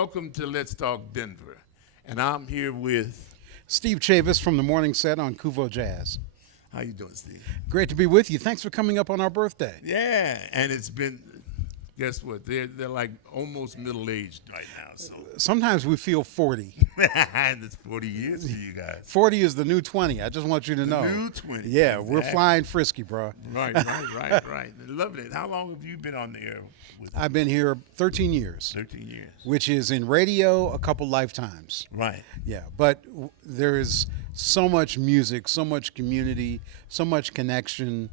welcome to Let's Talk Denver. And I'm here with... Steve Chavis from the morning set on KUVO Jazz. How you doing, Steve? Great to be with you. Thanks for coming up on our birthday. Yeah, and it's been... Guess what? They're like almost middle-aged right now. So sometimes we feel 40. And it's 40 years for you guys. 40 is the new 20. I just want you to know. New 20. Yeah, exactly. We're flying frisky, bro. Right. Loving it. How long have you been on the air? I've been here 13 years. 13 years. Which is in radio, a couple lifetimes. Right. Yeah, but there is so much music, so much community, so much connection.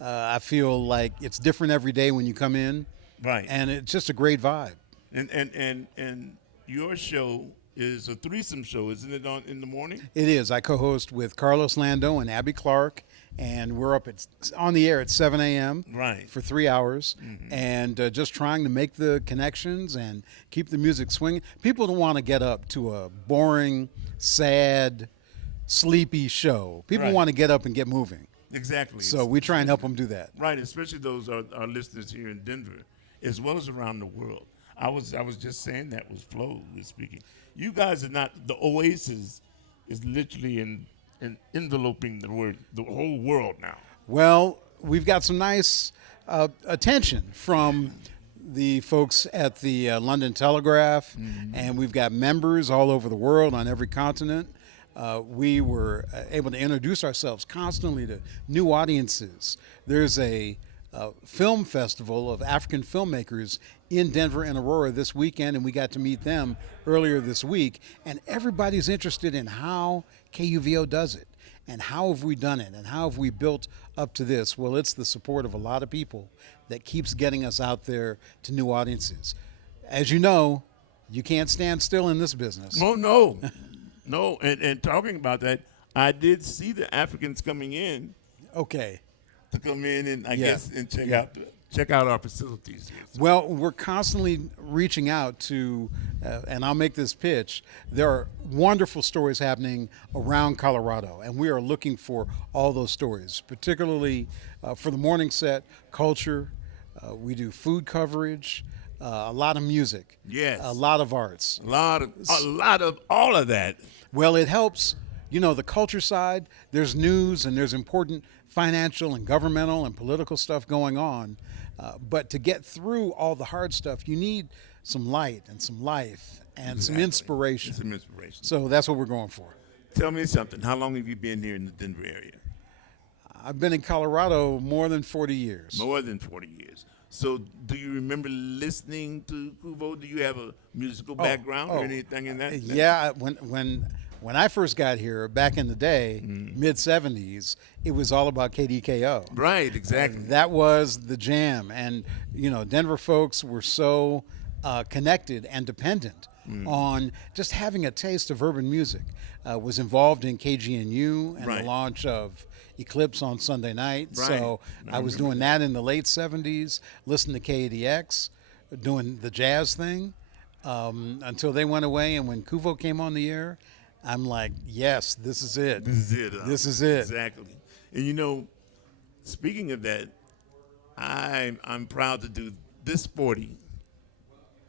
I feel like it's different every day when you come in. Right. And it's just a great vibe. And your show is a threesome show, isn't it, in the morning? It is. I co-host with Carlos Lando and Abby Clark, and we're on the air at 7 a.m. Right. for 3 hours, and just trying to make the connections and keep the music swinging. People don't want to get up to a boring, sad, sleepy show. People want to get up and get moving. Exactly. So we try and help them do that. Right, especially those our listeners here in Denver, as well as around the world. I was just saying that with Flo was speaking. You guys are not, the Oasis is literally in enveloping the whole world now. Well, we've got some nice attention from the folks at the London Telegraph, and we've got members all over the world on every continent. We were able to introduce ourselves constantly to new audiences. There's a film festival of African filmmakers in Denver and Aurora this weekend, and we got to meet them earlier this week. And everybody's interested in how KUVO does it, and how have we done it, and how have we built up to this. Well, it's the support of a lot of people that keeps getting us out there to new audiences. As you know, you can't stand still in this business. Oh, no. No, and talking about that, I did see the Africans coming in. Okay. To come in and I guess and check out our facilities. Well, we're constantly reaching out to, and I'll make this pitch. There are wonderful stories happening around Colorado, and we are looking for all those stories, particularly for the morning set, culture. We do food coverage, a lot of music, a lot of arts, a lot of all of that. Well, it helps. You know, the culture side, there's news and there's important financial and governmental and political stuff going on. But to get through all the hard stuff, you need some light and some life and some inspiration. Some inspiration. So that's what we're going for. Tell me something. How long have you been here in the Denver area? I've been in Colorado more than 40 years. More than 40 years. So do you remember listening to KUVO? Do you have a musical background or anything in that? Yeah, when I first got here back in the day, mid-'70s, it was all about KDKO. Right, exactly. That was the jam. And, you know, Denver folks were so connected and dependent on just having a taste of urban music. Was involved in KGNU and the launch of Eclipse on Sunday night. Right. So I was doing that in the late 70s, listening to KADX, doing the jazz thing until they went away. And when KUVO came on the air, I'm like, yes, this is it. This is it. This is it. Exactly. And, you know, speaking of that, I'm proud to do this 40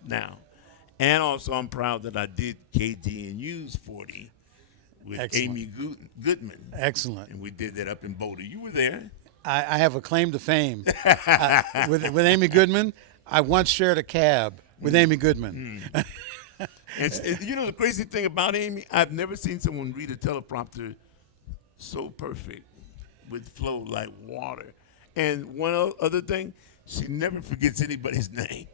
now. And also I'm proud that I did KGNU's 40 with Amy Goodman. Excellent. And we did that up in Boulder. You were there. I have a claim to fame. With Amy Goodman, I once shared a cab with Amy Goodman. And you know the crazy thing about Amy, I've never seen someone read a teleprompter so perfect with flow like water. And one other thing, she never forgets anybody's name.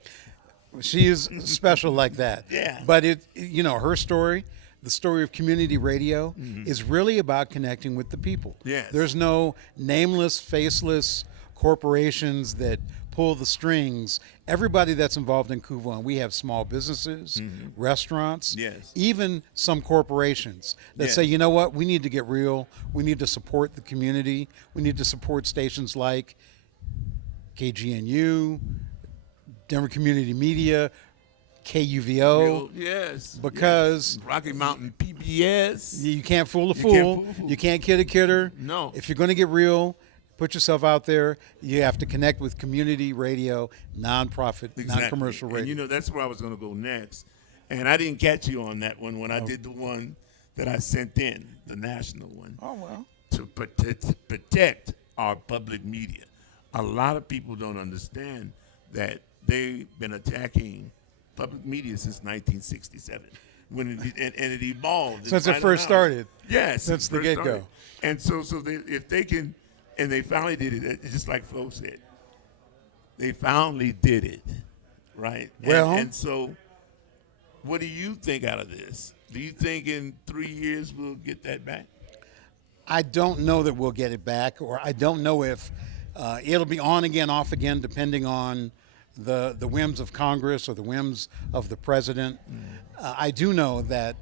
She is special like that. Yeah. But you know, her story, the story of community radio, is really about connecting with the people. Yes. There's no nameless, faceless corporations that pull the strings. Everybody that's involved in KUVO, and we have small businesses, restaurants, even some corporations that say, you know what, we need to get real. We need to support the community. We need to support stations like KGNU, Denver Community Media, KUVO. Because Rocky Mountain PBS. You can't fool a fool. You can't kid a kidder. No. If you're going to get real, put yourself out there. You have to connect with community radio, nonprofit, non-commercial radio. And you know, that's where I was going to go next. And I didn't catch you on that one when I did the one that I sent in, the national one, Oh, well. to protect our public media. A lot of people don't understand that they've been attacking public media since 1967, when and it evolved. Since it first started. Yes, Since the get-go. And so if they can, and they finally did it, it's just like Flo said, they finally did it, right? Well, and so what do you think out of this? Do you think in 3 years we'll get that back? I don't know that we'll get it back, or I don't know if it'll be on again, off again, depending on the whims of Congress or the whims of the president. I do know that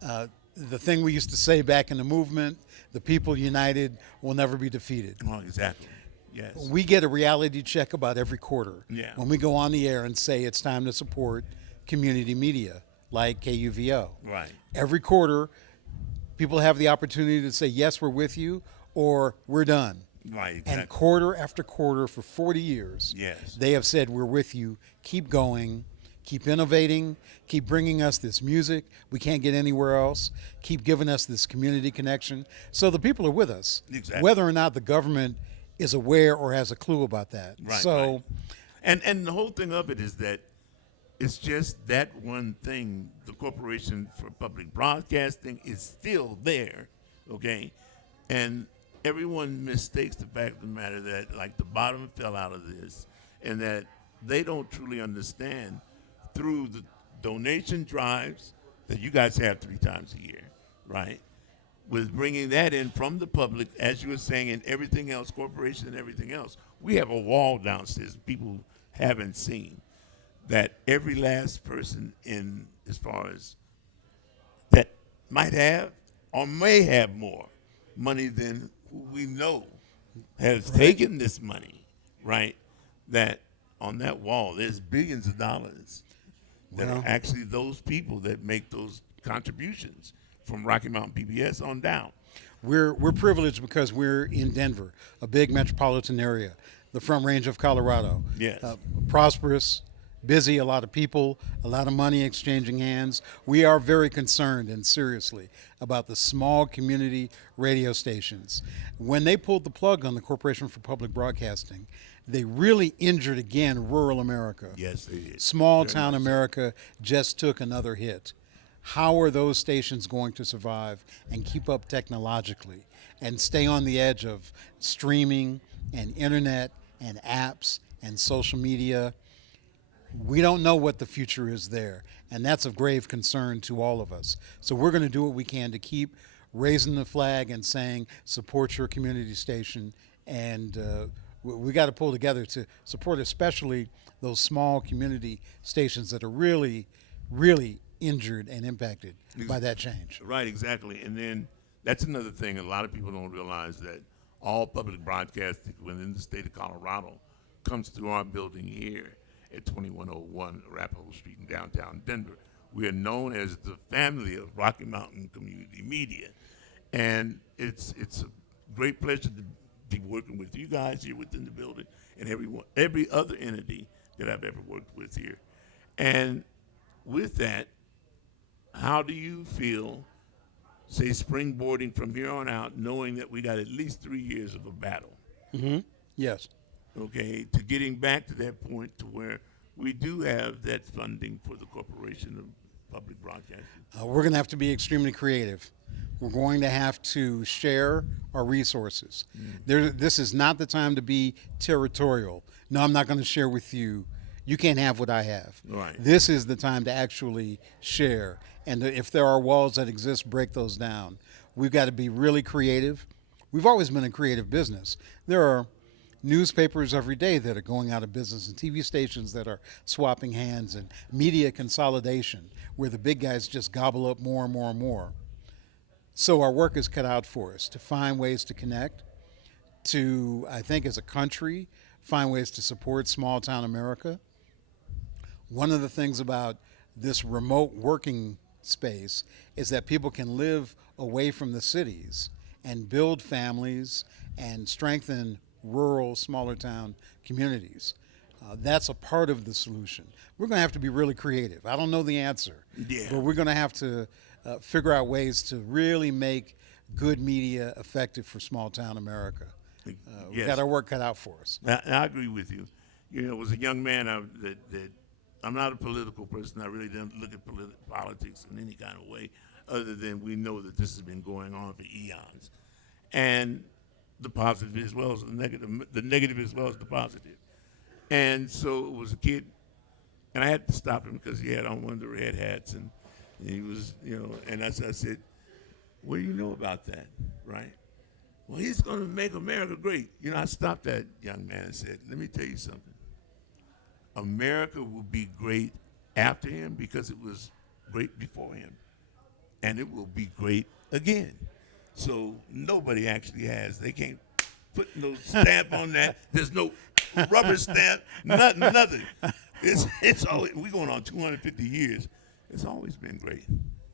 the thing we used to say back in the movement, the people united will never be defeated. Oh, exactly. Yes. We get a reality check about every quarter Yeah. when we go on the air and say it's time to support community media like KUVO. Right. Every quarter, people have the opportunity to say, yes, we're with you, or we're done. Right. Exactly. And quarter after quarter for 40 years, Yes. they have said, we're with you, keep going, keep innovating, keep bringing us this music we can't get anywhere else, keep giving us this community connection. So the people are with us, Exactly. whether or not the government is aware or has a clue about that. Right. So, right. And the whole thing of it is that it's just that one thing. The Corporation for Public Broadcasting is still there, okay? And everyone mistakes the fact of the matter that, like, the bottom fell out of this, and that they don't truly understand through the donation drives that you guys have 3 times a year, right? With bringing that in from the public, as you were saying, and everything else, corporation and everything else, we have a wall downstairs people haven't seen, that every last person in, as far as that might have or may have more money than who we know has taken this money, right? That on that wall, there's billions of dollars that Well, are actually those people that make those contributions from Rocky Mountain PBS on down. we're privileged because we're in Denver, a big metropolitan area, the Front Range of Colorado. Yes. Prosperous, busy, a lot of people, a lot of money exchanging hands. We are very concerned and seriously about the small community radio stations. When they pulled the plug on the Corporation for Public Broadcasting, they really injured again rural America. Yes, they did. Small Very town much so. America just took another hit. How are those stations going to survive and keep up technologically and stay on the edge of streaming and internet and apps and social media? We don't know what the future is there, and that's of grave concern to all of us. So we're going to do what we can to keep raising the flag and saying, support your community station, and we got to pull together to support especially those small community stations that are really, really injured and impacted by that change. Right, exactly. And then that's another thing. A lot of people don't realize that all public broadcasting within the state of Colorado comes through our building here at 2101 Arapahoe Street in downtown Denver. We are known as the family of Rocky Mountain Community Media. And it's a great pleasure to be working with you guys here within the building and every other entity that I've ever worked with here. And with that, how do you feel, say, springboarding from here on out, knowing that we got at least 3 years of a battle, Yes. okay, to getting back to that point to where we do have that funding for the Corporation of Public Broadcasting? We're going to have to be extremely creative. We're going to have to share our resources. This is not the time to be territorial. No, I'm not going to share with you. You can't have what I have. Right. This is the time to actually share. And if there are walls that exist, break those down. We've got to be really creative. We've always been a creative business. There are newspapers every day that are going out of business and TV stations that are swapping hands and media consolidation where the big guys just gobble up more and more and more. So our work is cut out for us to find ways to connect, to, I think as a country, find ways to support small town America. One of the things about this remote working space is that people can live away from the cities and build families and strengthen rural, smaller town communities. That's a part of the solution. We're going to have to be really creative. I don't know the answer, Yeah. but we're going to have to figure out ways to really make good media effective for small town America. We've Yes. got our work cut out for us. I agree with you. You know, as a young man, that I'm not a political person. I really don't look at politics in any kind of way, other than we know that this has been going on for eons, and the positive as well as the negative as well as the positive. And so it was a kid, and I had to stop him because he had on one of the red hats, and he was, you know, and I said, what do you know about that, right? Well, he's going to make America great. You know, I stopped that young man and said, let me tell you something. America will be great after him because it was great before him, and it will be great again. So nobody actually they can't put no stamp on that. There's no rubber stamp, nothing. It's always, we're going on 250 years. It's always been great.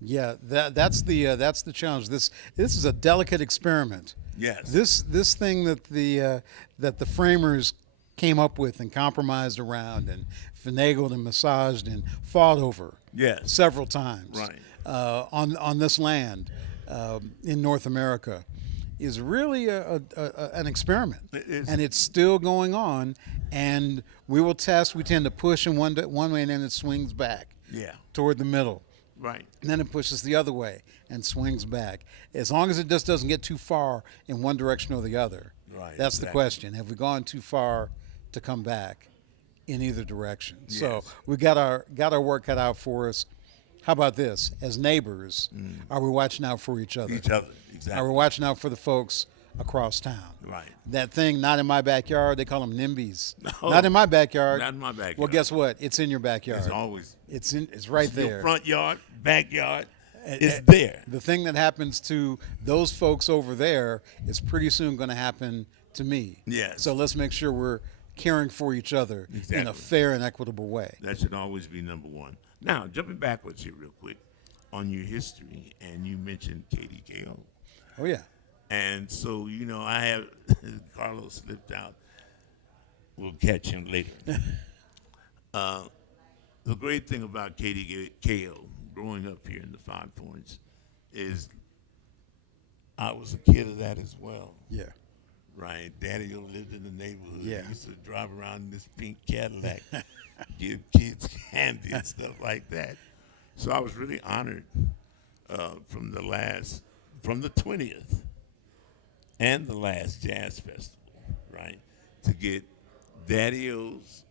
Yeah, that's the challenge. This is a delicate experiment. Yes. This thing that the framers came up with and compromised around and finagled and massaged and fought over. Yes. Several times. Right. On this land in North America is really an experiment. It is. And it's still going on. And we will test. We tend to push in one way, and then it swings back. Yeah. Toward the middle. Right. And then it pushes the other way and swings back. As long as it just doesn't get too far in one direction or the other. Right, That's the exactly. question. Have we gone too far to come back in either direction? Yes. So we got our work cut out for us. How about this? As neighbors, are we watching out for each other? Each other, exactly. Are we watching out for the folks across town? Right. That thing, not in my backyard, they call them NIMBYs. Oh, not in my backyard. not in my backyard. Well, guess what? It's in your backyard. It's always. It's right there. Your front yard, backyard, it's there. The thing that happens to those folks over there is pretty soon going to happen to me. Yes. So let's make sure we're caring for each other in a Exactly. fair and equitable way. That should always be number one. Now, jumping backwards here real quick on your history, and you mentioned KDKO. Oh, yeah. And so, you know, I have Carlos slipped out. We'll catch him later. The great thing about KDKO, growing up here in the Five Points, is I was a kid of that as well. Yeah. Right, Daddy lived in the neighborhood. Yeah. He used to drive around in this pink Cadillac, give kids candy and stuff like that. So I was really honored from the 20th and the last jazz festival, right, to get Daddy-O's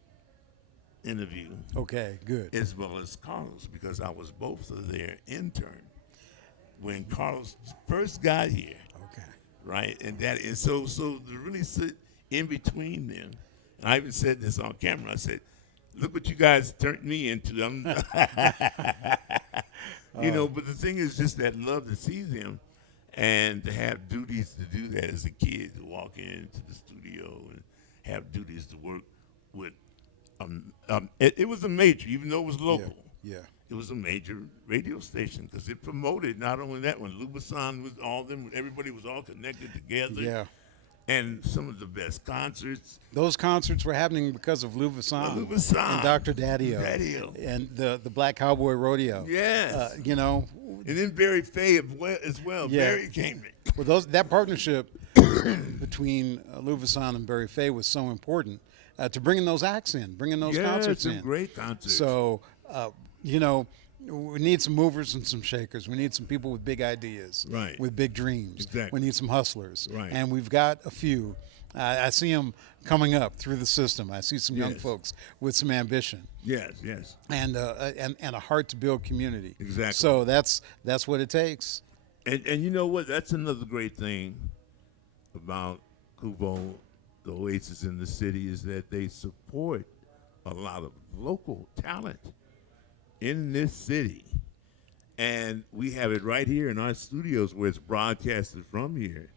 interview Okay, good. as well as Carlos, because I was both of their intern when Carlos first got here. Okay. Right, and so to really sit in between them, and I even said this on camera. I said, "Look what you guys turned me into." You know, but the thing is just that love to see them, and to have duties to do that as a kid, to walk into the studio and have duties to work with. It was a major, even though it was local. Yeah. It was a major radio station because it promoted not only that one, Lubasan was all them, everybody was all connected together. Yeah. And some of the best concerts. Those concerts were happening because of Lou Vassan and Dr. Daddy-O. Daddy-O. And the Black Cowboy Rodeo. Yes. You know, And then Barry Fay as well. Yeah. Barry came in. well, that partnership between Lou Vassan and Barry Fay was so important to bringing those acts in, bringing those concerts some in. great concerts. So, you know, we need some movers and some shakers. We need some people with big ideas, Right. with big dreams. Exactly. We need some hustlers, Right. and we've got a few. I see them coming up through the system. I see some young Yes. folks with some ambition Yes. and a heart to build community. Exactly. So that's what it takes. And you know what? That's another great thing about KUVO, the Oasis in the city, is that they support a lot of local talent in this city. And we have it right here in our studios where it's broadcasted from here.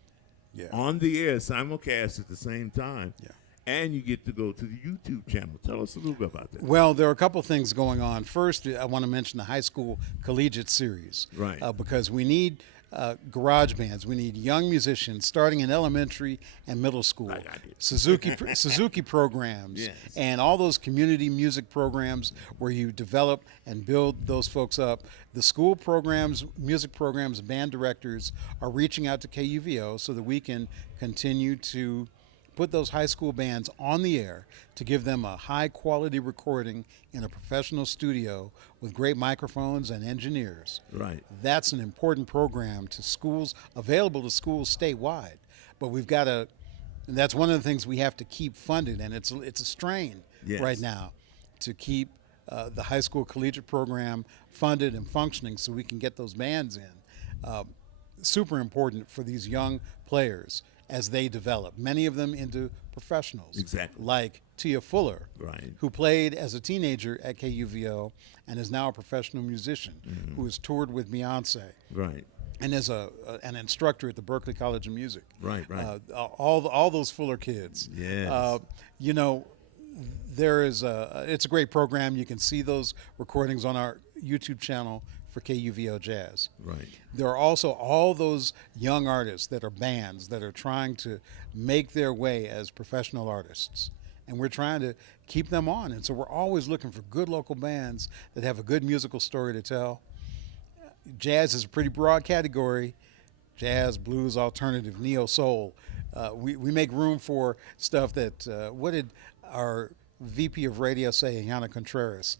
Yeah. On the air, simulcast at the same time. Yeah. And you get to go to the YouTube channel. Tell us a little bit about that. Well, there are a couple things going on. First, I want to mention the high school collegiate series, Right. Because we need garage bands. We need young musicians starting in elementary and middle school. Like I did. Suzuki programs, Yes. and all those community music programs where you develop and build those folks up. The school programs, music programs, band directors are reaching out to KUVO so that we can continue to put those high school bands on the air to give them a high quality recording in a professional studio with great microphones and engineers. Right. That's an important program to schools, available to schools statewide. But we've got to, and that's one of the things we have to keep funded, and it's a strain Yes. right now to keep the high school collegiate program funded and functioning so we can get those bands in. Super important for these young players as they develop, many of them into professionals. Exactly. Like Tia Fuller, Right. who played as a teenager at KUVO and is now a professional musician who has toured with Beyonce Right. and is an instructor at the Berklee College of Music. Right. All those Fuller kids. Yes. You know, it's a great program. You can see those recordings on our YouTube channel for KUVO Jazz. Right. There are also all those young artists that are bands that are trying to make their way as professional artists. And we're trying to keep them on. And so we're always looking for good local bands that have a good musical story to tell. Jazz is a pretty broad category. Jazz, blues, alternative, neo, soul. We make room for stuff that, what did our VP of radio say, Yana Contreras?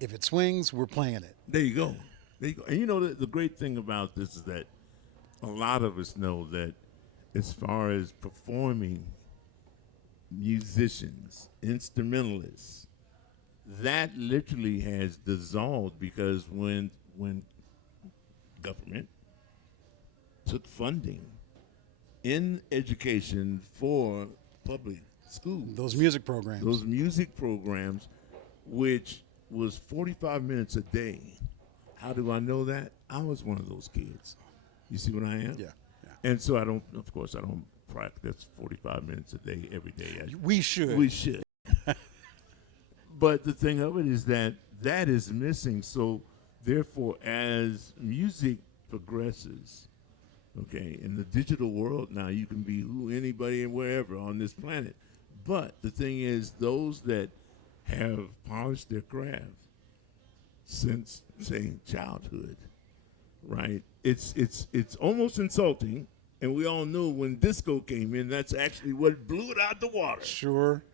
If it swings, we're playing it. There you go. There you go. And you know, the great thing about this is that a lot of us know that as far as performing musicians, instrumentalists, that literally has dissolved because when government took funding in education for public schools, Those music programs. Which was 45 minutes a day. How do I know that? I was one of those kids. You see what I am? Yeah. And so I don't practice 45 minutes a day every day. We should. We should. But the thing of it is that is missing. So therefore, as music progresses, okay, in the digital world now, you can be anybody and wherever on this planet. But the thing is, those that have polished their craft since, say, childhood, right? It's almost insulting, and we all know when disco came in, that's actually what blew it out the water. Sure.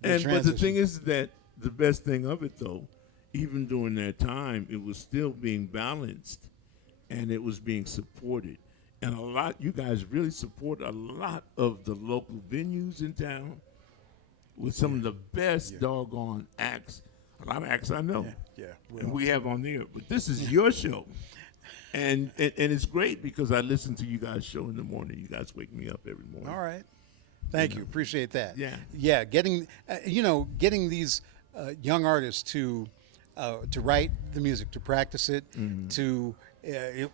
But the thing is that the best thing of it, though, even during that time, it was still being balanced, and it was being supported. And you guys really support a lot of the local venues in town with some of the best doggone acts. A lot of acts I know. Yeah. And we have on there. But this is your show. And it's great because I listen to you guys' show in the morning. You guys wake me up every morning. All right. Thank you. Appreciate that. Yeah. Yeah. Getting these young artists to write the music, to practice it,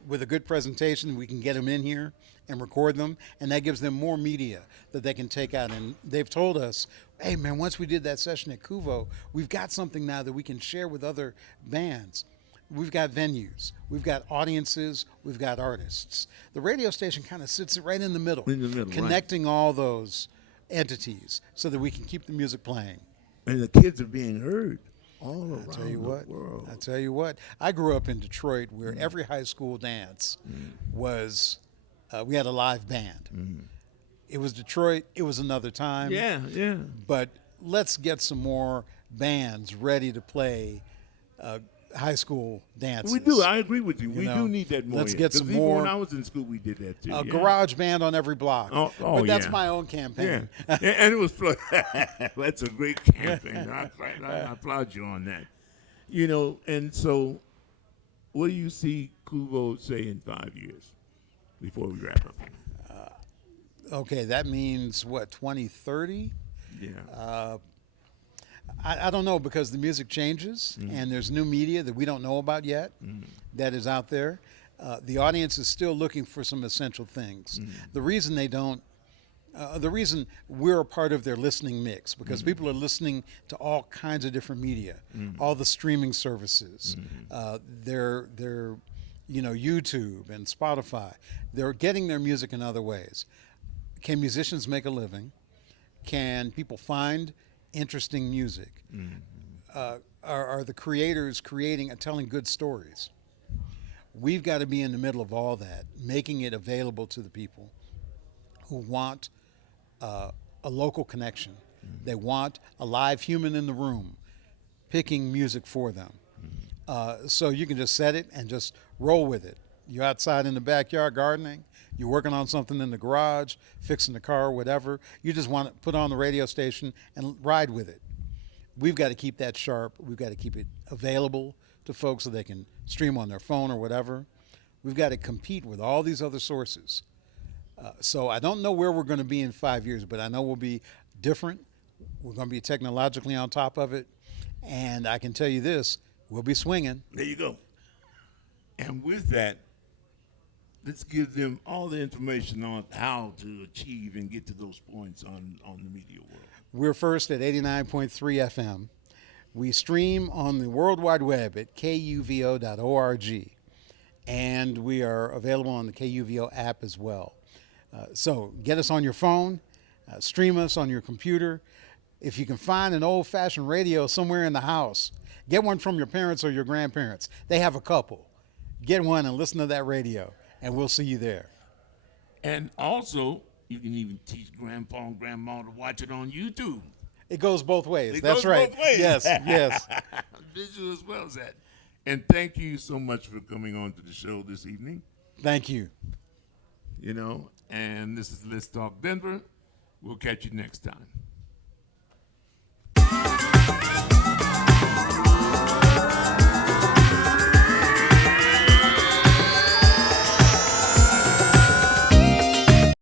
with a good presentation, we can get them in here and record them, and that gives them more media that they can take out. And they've told us, hey, man, once we did that session at KUVO, we've got something now that we can share with other bands. We've got venues, we've got audiences, we've got artists. The radio station kind of sits right in the middle, connecting all those entities so that we can keep the music playing. And the kids are being heard all around the world. I tell you what, I grew up in Detroit where every high school dance was, we had a live band. It was Detroit, it was another time. Yeah. But let's get some more bands ready to play high school dances. We do. I agree with you. We do need that more. Let's get some even more. When I was in school, we did that too. Garage band on every block. But that's my own campaign. Yeah. And it was that's a great campaign. I applaud you on that. And so what do you see KUVO say in 5 years before we wrap up? Okay, that means what, 2030? Yeah. I don't know, because the music changes and there's new media that we don't know about yet that is out there. The audience is still looking for some essential things. The reason they don't, the reason we're a part of their listening mix, because people are listening to all kinds of different media, all the streaming services. They're YouTube and Spotify. They're getting their music in other ways. Can musicians make a living? Can people find interesting music? Are the creators creating and telling good stories? We've got to be in the middle of all that, making it available to the people who want a local connection. They want a live human in the room picking music for them. So you can just set it and just roll with it. You're outside in the backyard gardening, you're working on something in the garage, fixing the car, whatever. You just want to put on the radio station and ride with it. We've got to keep that sharp. We've got to keep it available to folks so they can stream on their phone or whatever. We've got to compete with all these other sources. So I don't know where we're going to be in 5 years, but I know we'll be different. We're going to be technologically on top of it. And I can tell you this, we'll be swinging. There you go. And with that, let's give them all the information on how to achieve and get to those points on the media world. We're first at 89.3 FM. We stream on the World Wide Web at KUVO.org. And we are available on the KUVO app as well. So get us on your phone, stream us on your computer. If you can find an old-fashioned radio somewhere in the house, get one from your parents or your grandparents. They have a couple. Get one and listen to that radio, and we'll see you there. And also, you can even teach grandpa and grandma to watch it on YouTube. It goes both ways. It That's goes right. both ways. Yes, yes. Visual as well as that. And thank you so much for coming on to the show this evening. Thank you. And this is Let's Talk Denver. We'll catch you next time.